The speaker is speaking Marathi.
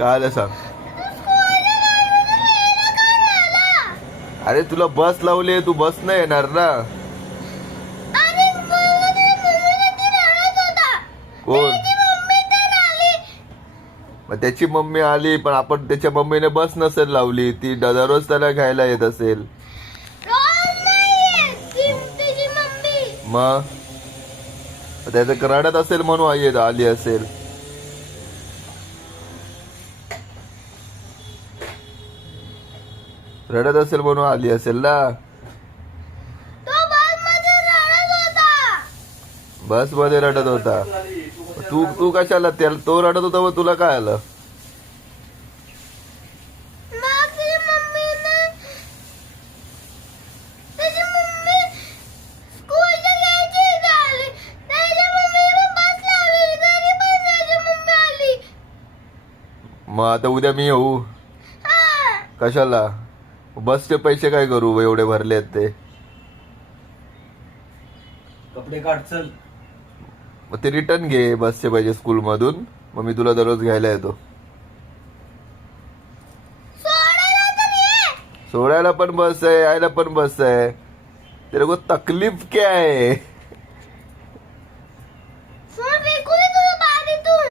काय आलं सांग? अरे तुला बस लावली तू बस नाही येणार ना. कोण? मग त्याची मम्मी आली पण आपण त्याच्या मम्मीने बस नसेल लावली. ती दररोज त्याला घ्यायला येत असेल. मग? त्याचं रडत असेल म्हणून आई येत- आली असेल. रडत असेल म्हणून आली असेल ना? बसमध्ये रडत होता. तू तू कशाला त्याला तो रडत होता मग तुला काय आलं? मग आता उद्या मी येऊ. कशाला? बसचे पैसे काय करू? एवढे भरले आहेत ते. कपडे काढ चल. मग ते रिटर्न घे बसचे पैसे स्कूल मधून मग मी तुला दररोज घ्यायला येतो. सोडायला पण बस आहे यायला पण बस आहे. तेरे को तकलीफ क्या है?